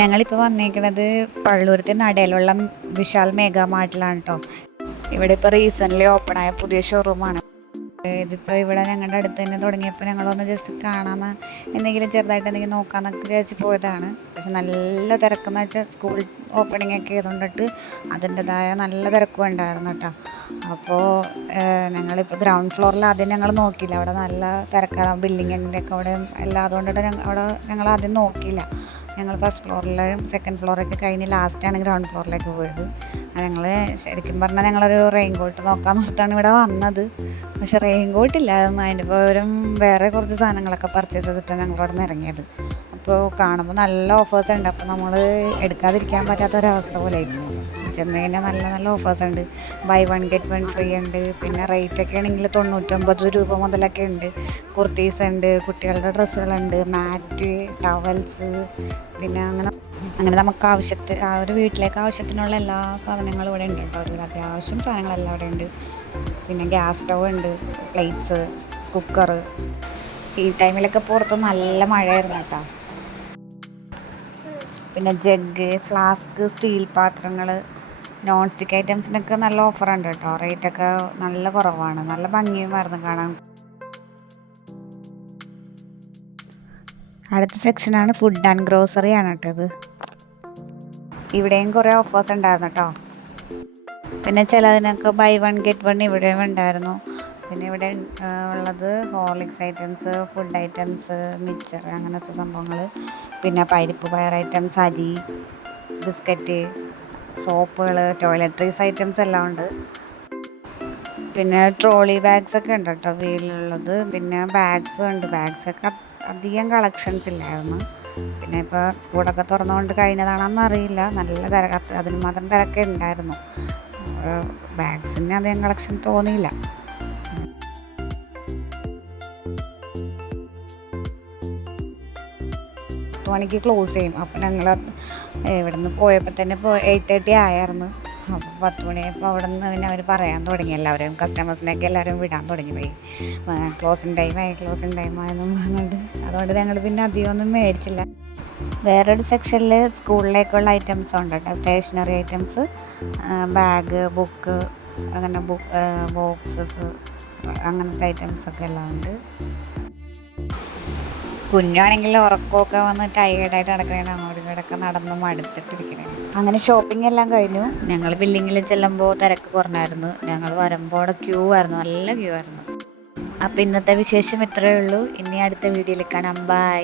ഞങ്ങളിപ്പോൾ വന്നേക്കുന്നത് പള്ളൂരത്തെ നടയിലുള്ള വിശാൽ മെഗാ മാർട്ടിലാണ് കേട്ടോ. ഇവിടെ ഇപ്പോൾ റീസെൻ്റ്ലി ഓപ്പണായ പുതിയ ഷോറൂമാണ്. ഇതിപ്പോൾ ഇവിടെ ഞങ്ങളുടെ അടുത്ത് തന്നെ തുടങ്ങിയപ്പോൾ ഞങ്ങളൊന്ന് ജസ്റ്റ് കാണാമെന്ന് എന്തെങ്കിലും ചെറുതായിട്ട് എന്തെങ്കിലും നോക്കാമെന്നൊക്കെ വിചാരിച്ച് പോയതാണ്. പക്ഷെ നല്ല തിരക്കെന്ന് വെച്ചാൽ സ്കൂൾ ഓപ്പണിംഗ് ഒക്കെ ചെയ്തുകൊണ്ടിട്ട് അതിൻ്റെതായ നല്ല തിരക്കും ഉണ്ടായിരുന്നു കേട്ടോ. അപ്പോൾ ഞങ്ങളിപ്പോൾ ഗ്രൗണ്ട് ഫ്ലോറിൽ ആദ്യം ഞങ്ങൾ നോക്കിയില്ല, അവിടെ നല്ല തിരക്കാണ് ബിൽഡിങ്ങിൻ്റെ ഒക്കെ അവിടെ എല്ലാം. അതുകൊണ്ടിട്ട് അവിടെ ഞങ്ങൾ ആദ്യം നോക്കിയില്ല. ഞങ്ങൾ ഫസ്റ്റ് ഫ്ലോറിലും സെക്കൻഡ് ഫ്ലോറൊക്കെ കഴിഞ്ഞ് ലാസ്റ്റാണ് ഗ്രൗണ്ട് ഫ്ലോറിലേക്ക് പോയത്. ഞങ്ങൾ ശരിക്കും പറഞ്ഞാൽ ഞങ്ങളൊരു റെയിൻ കോട്ട് നോക്കാൻ ഓർത്താണ് ഇവിടെ വന്നത്. പക്ഷേ റെയിൻ കോട്ടില്ലായിരുന്നു. അതിന് പകരം വേറെ കുറച്ച് സാധനങ്ങളൊക്കെ പർച്ചേസ് ചെയ്തിട്ടാണ് ഞങ്ങളവിടെ നിന്ന് ഇറങ്ങിയത്. അപ്പോൾ കാണുമ്പോൾ നല്ല ഓഫേഴ്സ് ഉണ്ട്. അപ്പോൾ നമ്മൾ എടുക്കാതിരിക്കാൻ പറ്റാത്തൊരവസ്ഥ പോലെ ആയിരുന്നു. ചെന്ന് കഴിഞ്ഞാൽ നല്ല നല്ല ഓഫേഴ്സ് ഉണ്ട്. ബൈ 1 get 1 ഫ്രീ ഉണ്ട്. പിന്നെ റേറ്റൊക്കെ ആണെങ്കിൽ 99 രൂപ മുതലൊക്കെ ഉണ്ട്. കുർത്തീസ് ഉണ്ട്, കുട്ടികളുടെ ഡ്രസ്സുകളുണ്ട്, മാറ്റ്, ടവൽസ്, പിന്നെ അങ്ങനെ നമുക്ക് ആ ഒരു വീട്ടിലേക്ക് ആവശ്യത്തിനുള്ള എല്ലാ സാധനങ്ങളും ഇവിടെ ഉണ്ട് കേട്ടോ. ഒരു അത്യാവശ്യം സാധനങ്ങളെല്ലാം ഇവിടെ ഉണ്ട്. പിന്നെ ഗ്യാസ് സ്റ്റവ് ഉണ്ട്, പ്ലേറ്റ്സ്, കുക്കറ്. ഈ ടൈമിലൊക്കെ പുറത്ത് നല്ല മഴയായിരുന്നു കേട്ടോ. പിന്നെ ജഗ്, ഫ്ലാസ്ക്, സ്റ്റീൽ പാത്രങ്ങൾ, നോൺ സ്റ്റിക്ക് ഐറ്റംസിനൊക്കെ നല്ല ഓഫറുണ്ട് കേട്ടോ. റേറ്റൊക്കെ നല്ല കുറവാണ്. നല്ല ഭംഗിയുമായിരുന്നു കാണാൻ. അടുത്ത സെക്ഷനാണ് ഫുഡ് ആൻഡ് ഗ്രോസറി ആണ് കേട്ടോ ഇത്. ഇവിടെയും കുറേ ഓഫേഴ്സ് ഉണ്ടായിരുന്നു കേട്ടോ. പിന്നെ ചിലതിനൊക്കെ ബൈ 1 get 1 ഇവിടെയും ഉണ്ടായിരുന്നു. പിന്നെ ഇവിടെ ഉള്ളത് Horlicks items, food items, mixer, അങ്ങനത്തെ സംഭവങ്ങൾ. പിന്നെ പരിപ്പ് പയർ ഐറ്റംസ്, അരി, ബിസ്ക്കറ്റ്, സോപ്പുകൾ, ടോയ്ലറ്ററീസ് ഐറ്റംസ് എല്ലാം ഉണ്ട്. പിന്നെ ട്രോളി ബാഗ്സൊക്കെ ഉണ്ട് കേട്ടോ വീലിലുള്ളത്. പിന്നെ ബാഗ്സും ഉണ്ട്. ബാഗ്സൊക്കെ അധികം കളക്ഷൻസ് ഇല്ലായിരുന്നു. പിന്നെ ഇപ്പോൾ സ്കൂളൊക്കെ തുറന്നുകൊണ്ട് കഴിഞ്ഞതാണെന്ന് അറിയില്ല, നല്ല തിരക്ക്, അതിന് മാത്രം തിരക്കേ ഉണ്ടായിരുന്നു. ബാഗ്സിന് അധികം കളക്ഷൻ തോന്നിയില്ല. 10 മണിക്ക് ക്ലോസ് ചെയ്യും. അപ്പോൾ ഞങ്ങൾ ഇവിടെ നിന്ന് പോയപ്പോൾ തന്നെ 8:30 ആയിരുന്നു. അപ്പോൾ 10 മണിയായപ്പോൾ അവിടെ നിന്ന് പിന്നെ അവർ പറയാൻ തുടങ്ങി, എല്ലാവരും കസ്റ്റമേഴ്സിനെയൊക്കെ എല്ലാവരും വിടാൻ തുടങ്ങി. ക്ലോസിങ് ടൈമായെന്നും പറഞ്ഞിട്ട്. അതുകൊണ്ട് ഞങ്ങൾ പിന്നെ അധികമൊന്നും മേടിച്ചില്ല. വേറൊരു സെക്ഷനിൽ സ്കൂളിലേക്കുള്ള ഐറ്റംസ് ഉണ്ട് കേട്ടോ. സ്റ്റേഷനറി ഐറ്റംസ്, ബാഗ്, ബുക്ക്, അങ്ങനെ ബോക്സസ്, അങ്ങനത്തെ ഐറ്റംസൊക്കെ എല്ലാം ഉണ്ട്. കുഞ്ഞാണെങ്കിൽ ഉറക്കമൊക്കെ വന്ന് ടയേർഡായിട്ട് നടക്കണേ, അങ്ങോട്ടും ഇങ്ങോട്ടൊക്കെ നടന്ന് മടുത്തിട്ടിരിക്കണേ. അങ്ങനെ ഷോപ്പിംഗ് എല്ലാം കഴിഞ്ഞു. ഞങ്ങൾ ബില്ലിങ്ങിൽ ചെല്ലുമ്പോൾ തിരക്ക് കുറഞ്ഞായിരുന്നു. ഞങ്ങൾ വരുമ്പോൾ അവിടെ ക്യൂ ആയിരുന്നു, നല്ല ക്യൂ ആയിരുന്നു. അപ്പോൾ ഇന്നത്തെ വിശേഷം ഇത്രയേ ഉള്ളൂ. ഇനി അടുത്ത വീഡിയോയിൽ കാണാം. ബൈ.